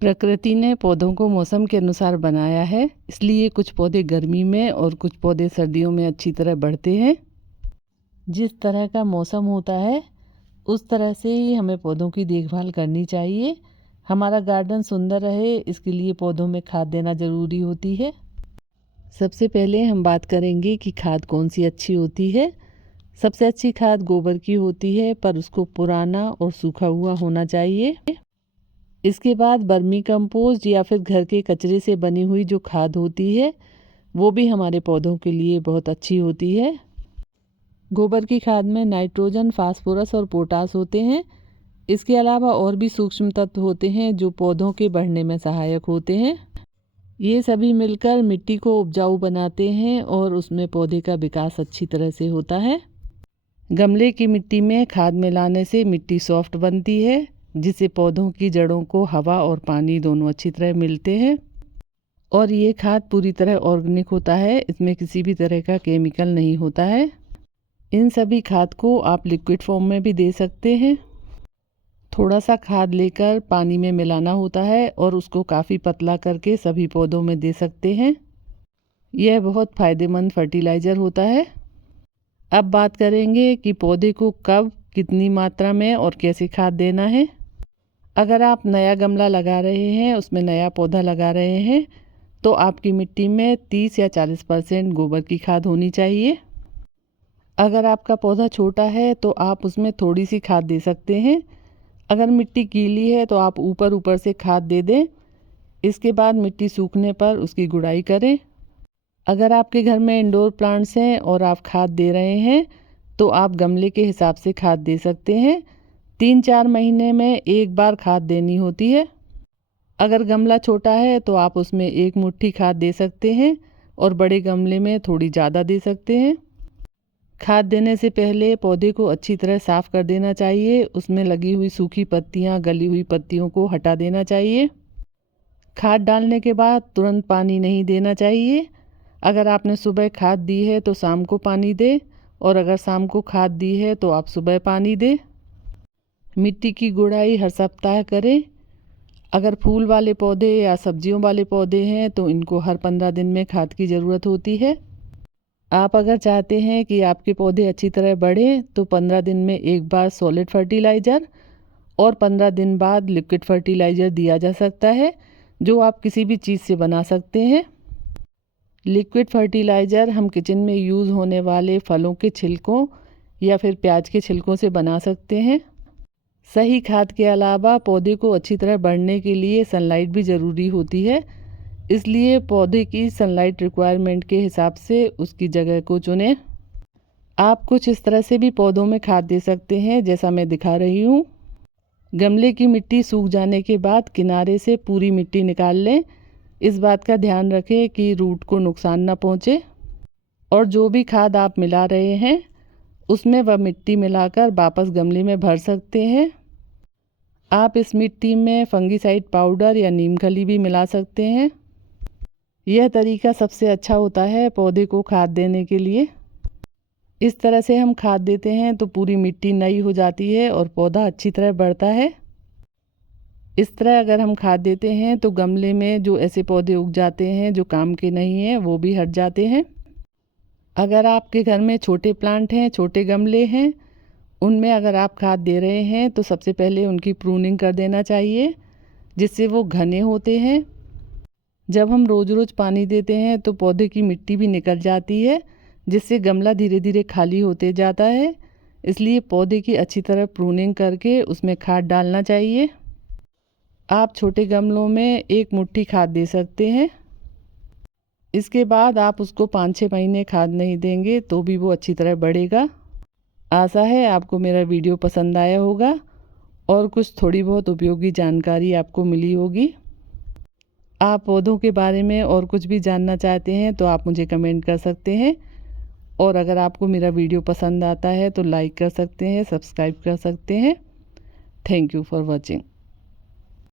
प्रकृति ने पौधों को मौसम के अनुसार बनाया है, इसलिए कुछ पौधे गर्मी में और कुछ पौधे सर्दियों में अच्छी तरह बढ़ते हैं। जिस तरह का मौसम होता है उस तरह से ही हमें पौधों की देखभाल करनी चाहिए। हमारा गार्डन सुंदर रहे इसके लिए पौधों में खाद देना ज़रूरी होती है। सबसे पहले हम बात करेंगे कि खाद कौन सी अच्छी होती है। सबसे अच्छी खाद गोबर की होती है, पर उसको पुराना और सूखा हुआ होना चाहिए। इसके बाद वर्मी कंपोस्ट या फिर घर के कचरे से बनी हुई जो खाद होती है वो भी हमारे पौधों के लिए बहुत अच्छी होती है। गोबर की खाद में नाइट्रोजन, फास्फोरस और पोटास होते हैं। इसके अलावा और भी सूक्ष्म तत्व होते हैं जो पौधों के बढ़ने में सहायक होते हैं। ये सभी मिलकर मिट्टी को उपजाऊ बनाते हैं और उसमें पौधे का विकास अच्छी तरह से होता है। गमले की मिट्टी में खाद मिलाने से मिट्टी सॉफ्ट बनती है, जिससे पौधों की जड़ों को हवा और पानी दोनों अच्छी तरह मिलते हैं। और ये खाद पूरी तरह ऑर्गेनिक होता है, इसमें किसी भी तरह का केमिकल नहीं होता है। इन सभी खाद को आप लिक्विड फॉर्म में भी दे सकते हैं। थोड़ा सा खाद लेकर पानी में मिलाना होता है और उसको काफ़ी पतला करके सभी पौधों में दे सकते हैं। यह बहुत फ़ायदेमंद फर्टिलाइज़र होता है। अब बात करेंगे कि पौधे को कब, कितनी मात्रा में और कैसे खाद देना है। अगर आप नया गमला लगा रहे हैं, उसमें नया पौधा लगा रहे हैं, तो आपकी मिट्टी में 30 या 40% गोबर की खाद होनी चाहिए। अगर आपका पौधा छोटा है तो आप उसमें थोड़ी सी खाद दे सकते हैं। अगर मिट्टी गीली है तो आप ऊपर ऊपर से खाद दे दें। इसके बाद मिट्टी सूखने पर उसकी गुड़ाई करें। अगर आपके घर में इंडोर प्लांट्स हैं और आप खाद दे रहे हैं तो आप गमले के हिसाब से खाद दे सकते हैं। 3-4 महीने में एक बार खाद देनी होती है। अगर गमला छोटा है तो आप उसमें 1 मुट्ठी खाद दे सकते हैं और बड़े गमले में थोड़ी ज़्यादा दे सकते हैं। खाद देने से पहले पौधे को अच्छी तरह साफ़ कर देना चाहिए। उसमें लगी हुई सूखी पत्तियां, गली हुई पत्तियों को हटा देना चाहिए। खाद डालने के बाद तुरंत पानी नहीं देना चाहिए। अगर आपने सुबह खाद दी है तो शाम को पानी दें, और अगर शाम को खाद दी है तो आप सुबह पानी दें। मिट्टी की गुड़ाई हर सप्ताह करें। अगर फूल वाले पौधे या सब्जियों वाले पौधे हैं तो इनको हर 15 दिन में खाद की ज़रूरत होती है। आप अगर चाहते हैं कि आपके पौधे अच्छी तरह बढ़ें तो 15 दिन में एक बार सॉलिड फर्टिलाइज़र और 15 दिन बाद लिक्विड फर्टिलाइज़र दिया जा सकता है, जो आप किसी भी चीज़ से बना सकते हैं। लिक्विड फर्टिलाइज़र हम किचन में यूज़ होने वाले फलों के छिलकों या फिर प्याज के छिलकों से बना सकते हैं। सही खाद के अलावा पौधे को अच्छी तरह बढ़ने के लिए सनलाइट भी ज़रूरी होती है, इसलिए पौधे की सनलाइट रिक्वायरमेंट के हिसाब से उसकी जगह को चुनें। आप कुछ इस तरह से भी पौधों में खाद दे सकते हैं जैसा मैं दिखा रही हूँ। गमले की मिट्टी सूख जाने के बाद किनारे से पूरी मिट्टी निकाल लें। इस बात का ध्यान रखें कि रूट को नुकसान ना पहुँचे। और जो भी खाद आप मिला रहे हैं उसमें वह मिट्टी मिलाकर वापस गमले में भर सकते हैं। आप इस मिट्टी में फंगीसाइड पाउडर या नीम खली भी मिला सकते हैं। यह तरीका सबसे अच्छा होता है पौधे को खाद देने के लिए। इस तरह से हम खाद देते हैं तो पूरी मिट्टी नई हो जाती है और पौधा अच्छी तरह बढ़ता है। इस तरह अगर हम खाद देते हैं तो गमले में जो ऐसे पौधे उग जाते हैं जो काम के नहीं हैं वो भी हट जाते हैं। अगर आपके घर में छोटे प्लांट हैं, छोटे गमले हैं, उनमें अगर आप खाद दे रहे हैं तो सबसे पहले उनकी प्रूनिंग कर देना चाहिए, जिससे वो घने होते हैं। जब हम रोज़ रोज़ पानी देते हैं तो पौधे की मिट्टी भी निकल जाती है, जिससे गमला धीरे धीरे खाली होते जाता है। इसलिए पौधे की अच्छी तरह प्रूनिंग करके उसमें खाद डालना चाहिए। आप छोटे गमलों में 1 मुट्ठी खाद दे सकते हैं। इसके बाद आप उसको 5-6 महीने खाद नहीं देंगे तो भी वो अच्छी तरह बढ़ेगा। आशा है आपको मेरा वीडियो पसंद आया होगा और कुछ थोड़ी बहुत उपयोगी जानकारी आपको मिली होगी। आप पौधों के बारे में और कुछ भी जानना चाहते हैं तो आप मुझे कमेंट कर सकते हैं। और अगर आपको मेरा वीडियो पसंद आता है तो लाइक कर सकते हैं, सब्सक्राइब कर सकते हैं। Thank you for watching.